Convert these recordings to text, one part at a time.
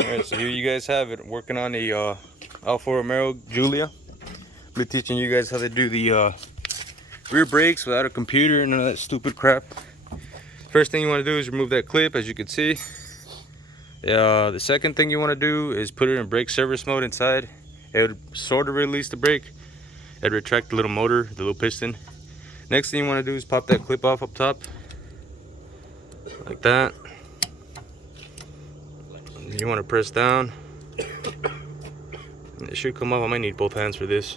Alright, so here you guys have it. Working on the Alfa Romeo Giulia. I'll be teaching you guys how to do the rear brakes without a computer and none of that stupid crap. First thing you want to do is remove that clip, as you can see. The second thing you want to do is put it in brake service mode inside. It would sort of release the brake. It'd retract the little motor, the little piston. Next thing you want to do is pop that clip off up top. Like that. You want to press down. It should come up. I might need both hands for this.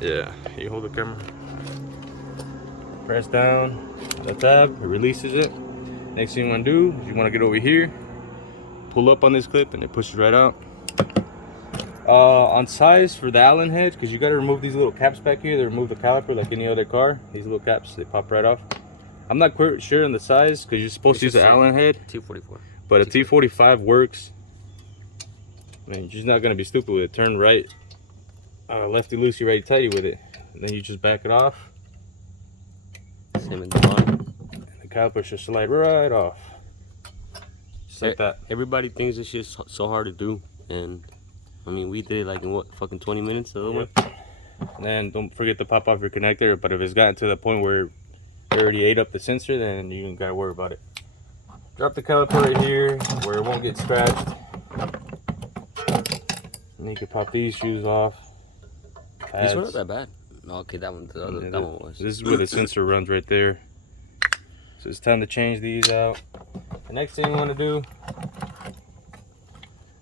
Yeah, you hold the camera. Press down the tab, it releases it. Next thing you want to do is you want to get over here, pull up on this clip, and it pushes right out. On size for the Allen head, because you got to remove these little caps back here. They remove the caliper like any other car. These little caps, they pop right off. I'm not quite sure on the size because you're supposed to use an Allen head. T44. But a T45 works. I mean, you're just not gonna be stupid with it. Turn right, lefty loosey, righty tighty with it. And then you just back it off. Same in the bottom. And the caliper should slide right off. Just like that. Everybody thinks this shit's so hard to do, and I mean, we did it like in what, fucking 20 minutes a little bit. And then don't forget to pop off your connector. But if it's gotten to the point where it already ate up the sensor, then you ain't gotta worry about it. Drop the caliper right here where it won't get scratched. And you can pop these shoes off. These were not that bad. No, okay, that one, that one was. This is where the sensor runs right there. So it's time to change these out. The next thing you want to do.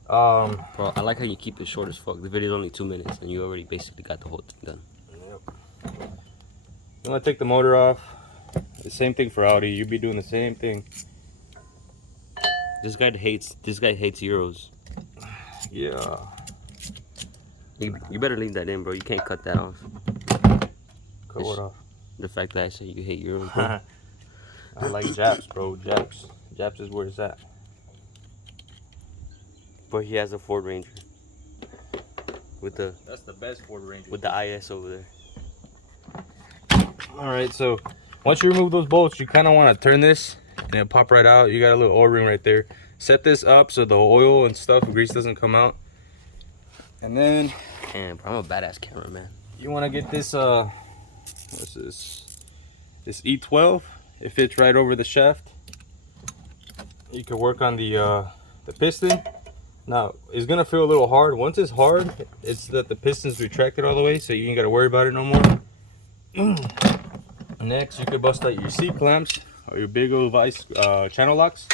Bro, I like how you keep it short as fuck. The video's only 2 minutes and you already basically got the whole thing done. Yep. You want to take the motor off. The same thing for Audi. You'll be doing the same thing. This guy hates Euros. Yeah. You better leave that in, bro. You can't cut that off. Cut what off? The fact that I say you hate Euros, bro. I like Japs, bro. Japs. Japs is where it's at. But he has a Ford Ranger. That's the best Ford Ranger. With the IS over there. Alright, so once you remove those bolts, you kind of want to turn this and it'll pop right out. You got a little O-ring right there. Set this up so the oil and stuff, grease doesn't come out. And then, damn, bro, I'm a badass cameraman. You want to get this, what's this? This E12. It fits right over the shaft. You can work on the piston. Now, it's gonna feel a little hard. Once it's hard, it's that the piston's retracted all the way, so you ain't gotta worry about it no more. Next, you can bust out your C clamps or your big old vice channel locks.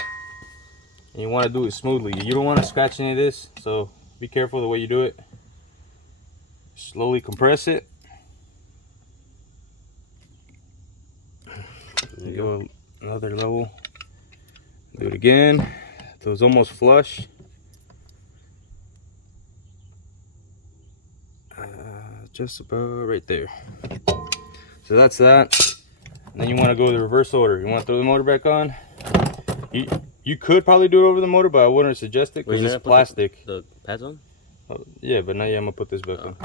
And you want to do it smoothly. You don't want to scratch any of this, so be careful the way you do it. Slowly compress it. Go another level. Do it again until it's almost flush. Just about right there. So that's that. And then you want to go the reverse order. You want to throw the motor back on. You could probably do it over the motor, but I wouldn't suggest it because it's plastic. The pads on? Yeah, but now I'm gonna put this back on.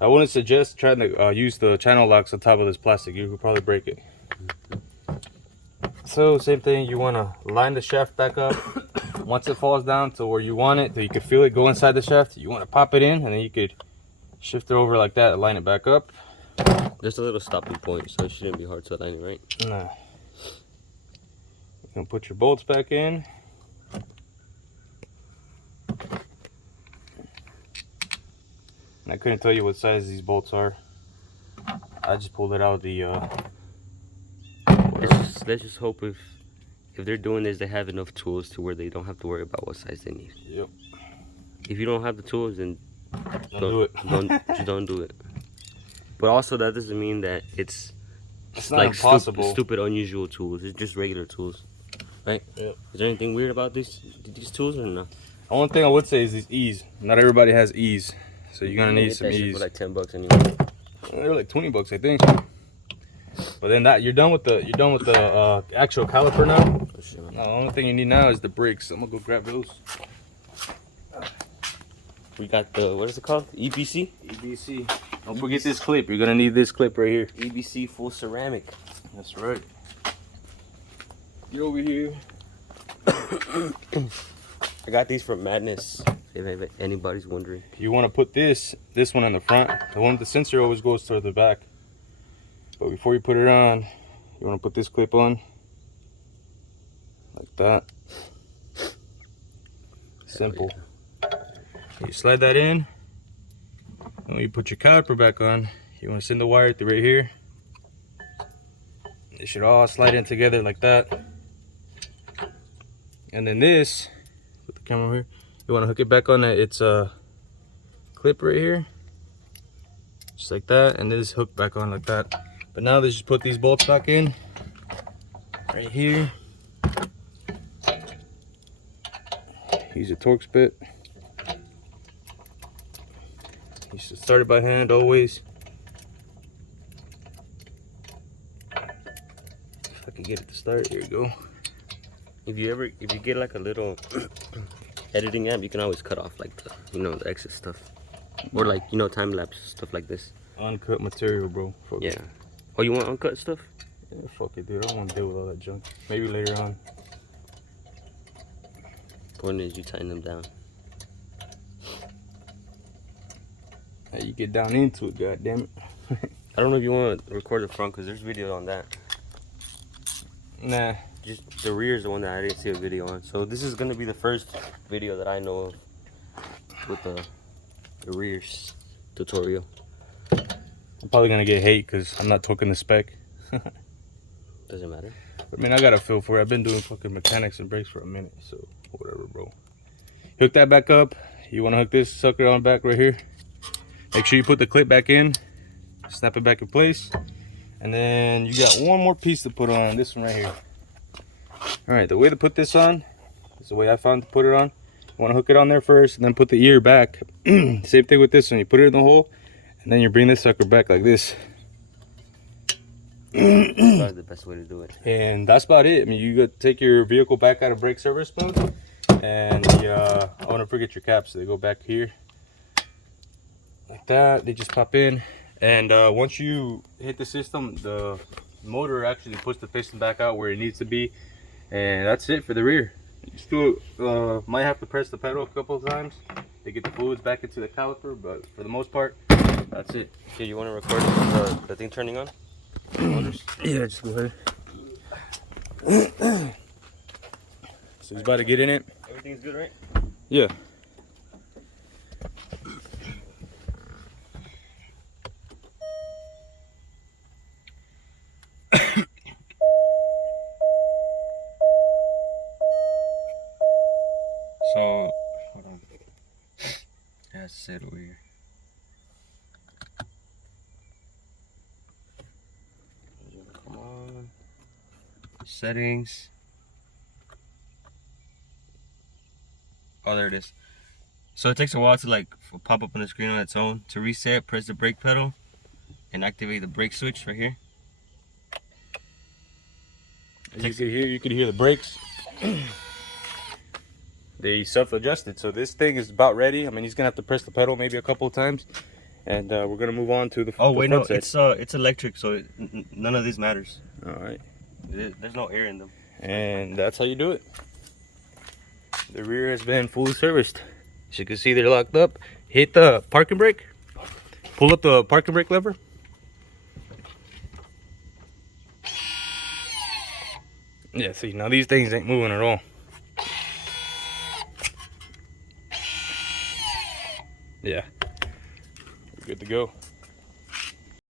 I wouldn't suggest trying to use the channel locks on top of this plastic. You could probably break it. So same thing. You want to line the shaft back up. Once it falls down to where you want it, so you can feel it go inside the shaft. You want to pop it in, and then you could shift it over like that and line it back up. There's a little stopping point, so it shouldn't be hard to align it, right? Nah. You can put your bolts back in. And I couldn't tell you what size these bolts are. I just pulled it out of the let's just hope if they're doing this, they have enough tools to where they don't have to worry about what size they need. Yep. If you don't have the tools, then don't do it. Just don't do it. But also, that doesn't mean that it's not like impossible. stupid, unusual tools. It's just regular tools, right? Yep. Is there anything weird about these tools or no? The only thing I would say is these ease. Not everybody has ease, so you're gonna need some ease. For like $10 anyway. They're like $20, I think. But then you're done with the actual caliper now. For sure. No, the only thing you need now is the brakes. I'm gonna go grab those. We got the, what is it called? EBC? EBC. Don't forget this clip. You're gonna need this clip right here. EBC full ceramic. That's right. Get over here. I got these from Madness, if anybody's wondering. You want to put this one in the front. The one with the sensor always goes toward the back. But before you put it on, you want to put this clip on. Like that. Simple. You slide that in. And when you put your caliper back on, you want to send the wire through right here. It should all slide in together like that. And then this, put the camera here, you want to hook it back on its clip right here. Just like that, and this hook back on like that. But now let's just put these bolts back in. Right here. Use a Torx bit. You should start it by hand always. If I can get it to start, here we go. If you get like a little editing app, you can always cut off like the, the excess stuff. Or like, time lapse, stuff like this. Uncut material, bro. Fuck Yeah. it. Oh, you want uncut stuff? Yeah, fuck it, dude. I don't want to deal with all that junk. Maybe later on. Point is, you tighten them down. Hey, you get down into it, goddammit. I don't know if you want to record the front, because there's video on that. Nah. Just the rear is the one that I didn't see a video on. So this is going to be the first video that I know of with the rears tutorial. I'm probably going to get hate because I'm not talking the spec. Doesn't matter. I mean, I got a feel for it. I've been doing fucking mechanics and brakes for a minute, so whatever, bro. Hook that back up. You want to hook this sucker on back right here. Make sure you put the clip back in. Snap it back in place. And then you got one more piece to put on, this one right here. Alright, the way to put this on is the way I found to put it on. You want to hook it on there first and then put the ear back. Same thing with this one. You put it in the hole and then you bring this sucker back like this. That's probably the best way to do it. And that's about it. I mean, you got take your vehicle back out of brake service mode, and I want to forget your caps. So they go back here like that. They just pop in, and once you hit the system, the motor actually puts the piston back out where it needs to be, and that's it for the rear. You still might have to press the pedal a couple of times to get the fluids back into the caliper, but for the most part, that's it. Okay, you want to record it with the thing turning on? Yeah, just go ahead. So he's about to get in it. Everything's good, right? Yeah. So, hold on. Yeah, it's set over here. Come on. Settings. Oh, there it is. So it takes a while to like pop up on the screen on its own. To reset, press the brake pedal and activate the brake switch right here. As you can hear the brakes. They self-adjusted, so this thing is about ready. I mean, he's gonna have to press the pedal maybe a couple of times, and we're gonna move on to the. Oh wait, no, side. it's electric, so none of this matters. All right. There's no air in them. And that's how you do it. The rear has been fully serviced. As you can see, they're locked up. Hit the parking brake. Pull up the parking brake lever. Yeah, see, now these things ain't moving at all. Yeah, we're good to go.